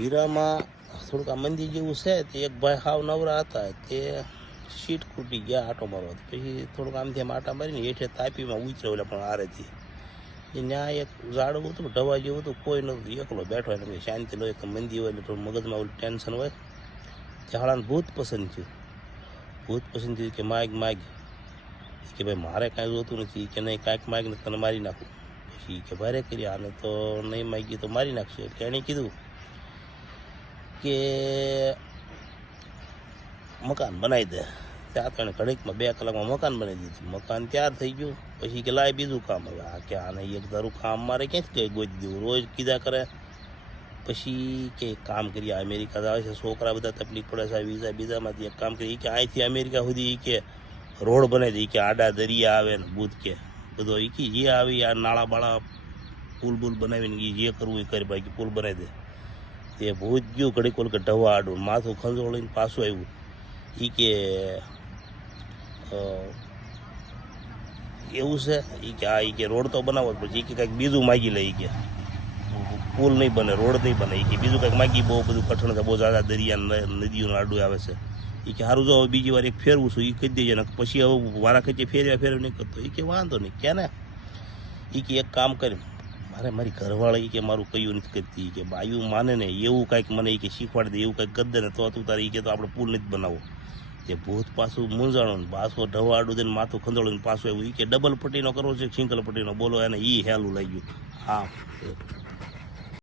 હીરામાં થોડુંક આ મંદિર જેવું છે તે એક ભાઈ હાવ નવરા હતા તે સીટ ખૂટી ગયા આટો મારવા પછી થોડુંક આમથી આમ આટા મારીને હેઠે તાપીમાં ઉતર્યો એટલે પણ આરેથી એ ત્યાં એક ઝાડવું હતું ઢવા જેવું હતું કોઈ નહોતું એકલો બેઠો એટલે શાંતિ લો એક મંદિર હોય એટલે થોડું મગજમાં ઓલું ટેન્શન હોય ત્યાં ભૂત પસંદ થયું કે માગ કે ભાઈ મારે કાંઈ જોતું નથી કે નહીં કાંઈક માગને તને મારી નાખું પછી કે ભારે કરી આને તો નહીં માગી તો મારી નાખશે એટલે એણે કીધું કે મકાન બનાવી દે ત્યાં તો એને ઘડીકમાં 2 કલાકમાં મકાન બનાવી દીધું મકાન તૈયાર થઈ ગયું પછી કે લાય બીજું કામ હવે આ કે આને એક ધારું કામ મારે ક્યાંથી કંઈ ગોતી દેવું રોજ કીધા કરે પછી કે કામ કરીએ અમેરિકા આવે છે છોકરા બધા તકલીફ પડે છે વિઝા બીજામાંથી એક કામ કરીએ કે અહીંથી અમેરિકા સુધી કે રોડ બનાવી દે કે આડા દરિયા આવે ને બુધ કે બધો એ કે જે આવી આ નાળા બાળા પુલ બુલ બનાવીને જે કરવું એ કરે બાકી પુલ બનાવી દે તે ભૂત ગયું ઘડીક ઓલ કે ઢવા આડું માથું ખંજોળીને પાછું આવ્યું એ કે એવું છે એ કે આ એ કે રોડ તો બનાવો પછી એ કે કંઈક બીજું માગી લે એ કે પુલ નહીં બને રોડ નહીં બને એ કે બીજું કંઈક માગી બહુ બધું કઠણ છે બહુ જ્યાદા દરિયા નદીઓનું આડું આવે છે એ કે સારું જો હવે બીજી વાર એક ફેરવું છું એ કહી દેજે ને પછી હવે વારા ખેંચી ફેરવ્યા નહીં કરતો એ કે વાંધો નહીં કે ને એ કે એક કામ કરે મારી ઘરવાળા એ કે મારું કયું નથી કરતી કે બાયું માને ને એવું કાંઈક મને એ કે શીખવાડી દે એવું કંઈક કરી દે ને તો તું તારે એ કે તો આપણે પુલ નથી બનાવવો તે ભૂત પાછું મૂંઝાણો ને પાછો ઢવાડું દે ને માથું ખંદોળીને પાછું એવું એ કે ડબલ પટ્ટીનો કરવો છે સિંગલ પટ્ટીનો બોલો એને એ હેલું લાગ્યું હા